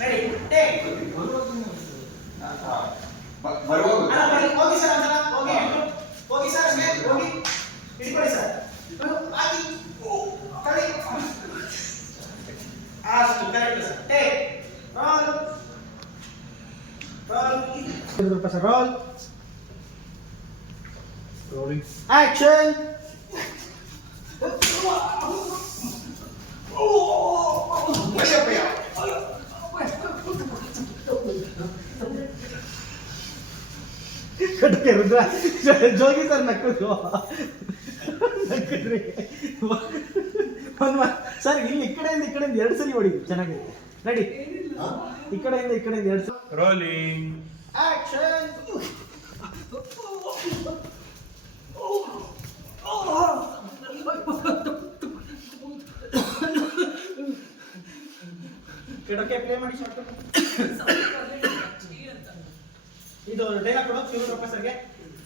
ready take ಹೋಗಿ sir ಒಂದ್ಸಲ ಹೋಗಿ ಸರ್ ಅಷ್ಟೇ ಹೋಗಿ ಹಿಡ್ಕೊಳ್ಳಿ ಸರ್ ಹಾಕಿ ತಡಿ ಅಷ್ಟು correct sir take roll sir roll rolling action ಕಟ್ಟೆ ರುದ್ರ ಜೋಗಿ ಸರ್ ನಕ್ಕದು ನಕ್ಕದ್ರಿ ಸರ್ ಇಲ್ಲಿ ಈ ಕಡೆಯಿಂದ ಎರಡು ಸಲ ಹೊಡಿ ಚೆನ್ನಾಗಿ ರೆಡಿ ಈ ಕಡೆಯಿಂದ ಎರಡು ಸಲ ರೋಲಿಂಗ್ ಆಕ್ಷನ್ ಕೆಡಕ್ಕೆ ಪ್ಲೇ ಮಾಡಿ ಶಾರ್ಟ್ ಇದು ಡೈಲಾಗ್ ಕೊಡು ಶಿವರೂಪ ಸರ್ಗೆ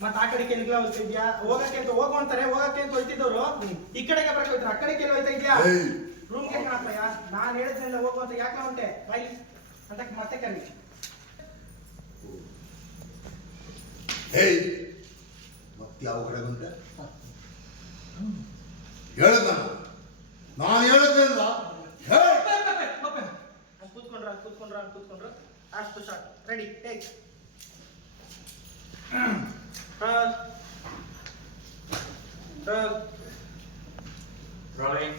ಮತ್ತೆ ಆ ಕಡೆ ಕೆಳಗೆ ಹೋಗ್ತಾ ಇದ್ಯಾ ಹೋಗಕ್ಕೆ ಅಂತ ಹೋಗ್ತಿದ್ದವರು ಈ ಕಡೆಗೆ ಬರಕ್ಕೆ ಹೋಯ್ತಾರೆ ಆ ಕಡೆ ಕೆಲ ಹೋಯ್ತಾ ಇದ್ಯಾ ರೂಮ್ಗೆ ಕಾಣಪ್ಪಯ್ಯ ನಾನು ಹೇಳಿದ್ನೆಲ್ಲ ಹೋಗು ಅಂತ ಯಾಕೆ ಹೊಂಟೆ ಬಾಯಿ ಅಂತ ಮತ್ತೆ ಕರಿ ಮತ್ತೆ ಯಾವ ಕಡೆ ಬಂದೆ ಹೇಳದ ನಾನು ಹೇಳದ್ನಲ್ಲ ಕೂತ್ಕೊಂಡ್ರ ಅಷ್ಟು short ready take rolling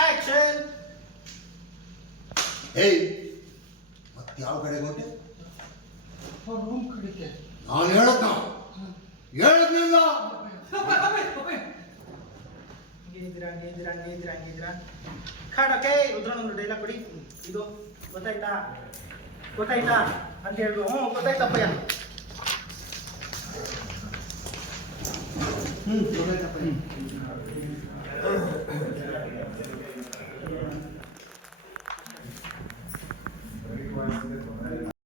action ಮತ್ತೆ ಯಾವ ಕಡೆ ಬಂದೆ ರೂಮ್ ಕಡೆಗೆ ನಾನು ಹೇಳದ್ನಲ್ಲ ಹಂಗಿದ್ದೀರಾ ಖಾಡಕ್ಕೆ ರುದ್ರನೊಂದು ಡೈಲಾಗ್ ಕೊಡಿ ಇದು ಗೊತ್ತಾಯ್ತಾ ಅಂತ ಹೇಳಿದ್ರು ಗೊತ್ತಾಯ್ತಪ್ಪಯ್ಯ ಗೊತ್ತಾಯ್ತಪ್ಪಯ್ಯ